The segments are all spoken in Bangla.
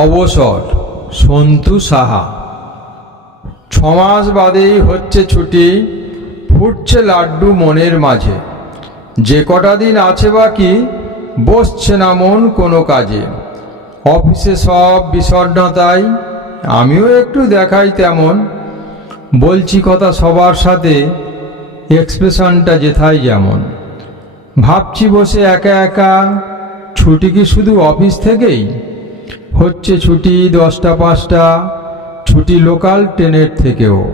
অবসর। সন্তু সাহা। ছমাস বাদেই হচ্ছে ছুটি, ফুটছে লাড্ডু মনের মাঝে। যে কটা দিন আছে বাকি, বসছে না মন কোনো কাজে। অফিসে সব বিষণ্ণতায় আমিও একটু দেখাই তেমন। বলছি কথা সবার সাথে, এক্সপ্রেশনটা যেথায় যেমন। ভাবছি বসে একা একা, ছুটি কি শুধু অফিস থেকেই? হচ্ছে ছুটি দশটা পাঁচটা, ছুটি লোকাল ট্রেনের থেকেও।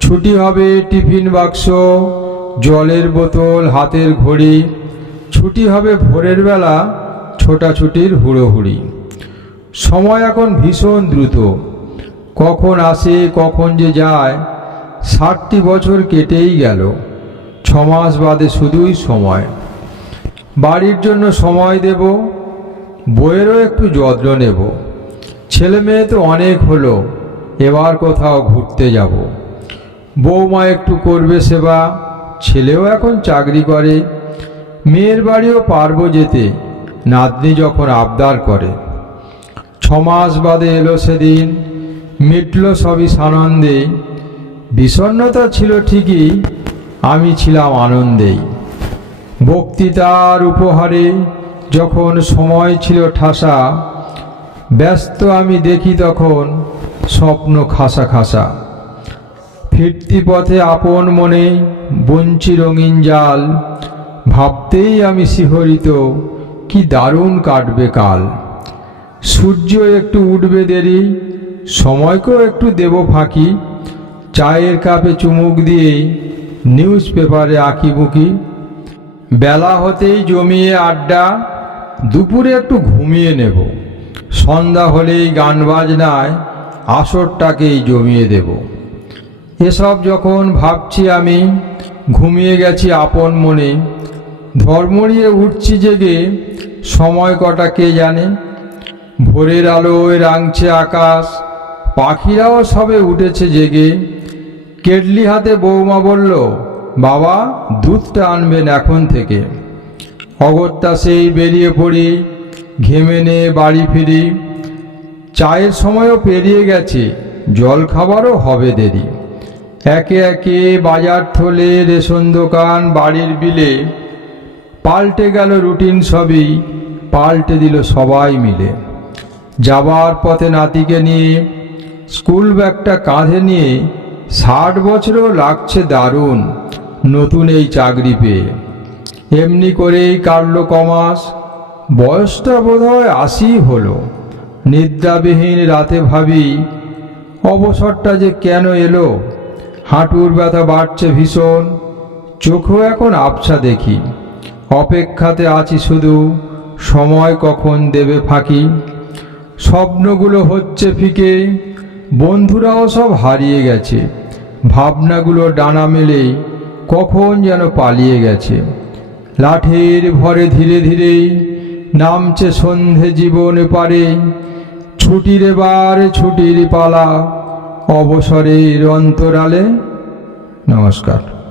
ছুটি হবে টিফিন বাক্স, জলের বোতল, হাতের ঘড়ি। ছুটি হবে ভোরের বেলা ছোটাছুটির হুড়োহুড়ি। সময় এখন ভীষণ দ্রুত। কখন আসে, কখন যে যায়, ষাটটি বছর কেটেই গেল। ছমাস বাদে শুধুই সময়। বাড়ির জন্য সময় দেব বইয়েরও একটু যত্ন নেব। ছেলে মেয়ে তো অনেক হলো, এবার কোথাও ঘুরতে যাব। বৌমা একটু করবে সেবা, ছেলেও এখন চাকরি করে। মেয়ের বাড়িও পারব যেতে, নাতনি যখন আবদার করে। ছমাস বাদে এলো সেদিন, মিটল সবই সানন্দে। বিষণ্ণতা ছিল ঠিকই, আমি ছিলাম আনন্দেই। বক্তৃতার উপহারে যখন সময় ছিল ঠাসা, ব্যস্ত আমি দেখি তখন স্বপ্ন খাসা খাসা। ফিরতি পথে আপন মনে বঞ্চি রঙিন জাল, ভাবতেই আমি শিহরিত, কি দারুণ কাটবে কাল। সূর্য একটু উঠবে দেরি, সময়কেও একটু দেব ফাঁকি, চায়ের কাপে চুমুক দিয়ে নিউজ পেপারে আঁকিবুকি। বেলা হতেই জমিয়ে আড্ডা দুপুরে একটু ঘুমিয়ে নেব। সন্ধ্যা হলেই গান বাজনায় আসরটাকেই জমিয়ে দেব। এসব যখন ভাবছি আমি, ঘুমিয়ে গেছি আপন মনে। ধর্মড়িয়ে উঠছি জেগে, সময় কটা কে জানে? ভোরের আলোয় রাঙছে আকাশ, পাখিরাও সবে উঠেছে জেগে। কেটলি হাতে বৌমা বলল, বাবা, দুধটা আনবেন এখন থেকে। অগত্যা সেই বেরিয়ে পড়ি, ঘেমে নিয়ে বাড়ি ফিরি। চায়ের সময়ও পেরিয়ে গেছে, জল খাবারও হবে দেরি। একে একে বাজার থলে রেশন দোকান, বাড়ির বিলে, পাল্টে গেল রুটিন সবই, পাল্টে দিল সবাই মিলে। যাবার পথে নাতিকে নিয়ে, স্কুল ব্যাগটা কাঁধে নিয়ে, ষাট বছরও লাগছে দারুণ, নতুন এই চাকরি পেয়ে। এমনি করেই কাটল কমাস। বয়সটা বোধহয় আশি হলো। নিদ্রাবিহীন রাতে ভাবি, অবসরটা যে কেন এলো? হাঁটুর ব্যথা বাড়ছে ভীষণ। চোখও এখন আবছা দেখি। অপেক্ষাতে আছি শুধু, সময় কখন দেবে ফাঁকি? স্বপ্নগুলো হচ্ছে ফিকে, বন্ধুরাও সব হারিয়ে গেছে। ভাবনাগুলো ডানা মেলে কখন যেন পালিয়ে গেছে। লাঠির ভরে ধীরে ধীরে নামছে সন্ধে জীবন পারে। ছুটির বার ছুটির পালা, অবসরের অন্তরালে। নমস্কার।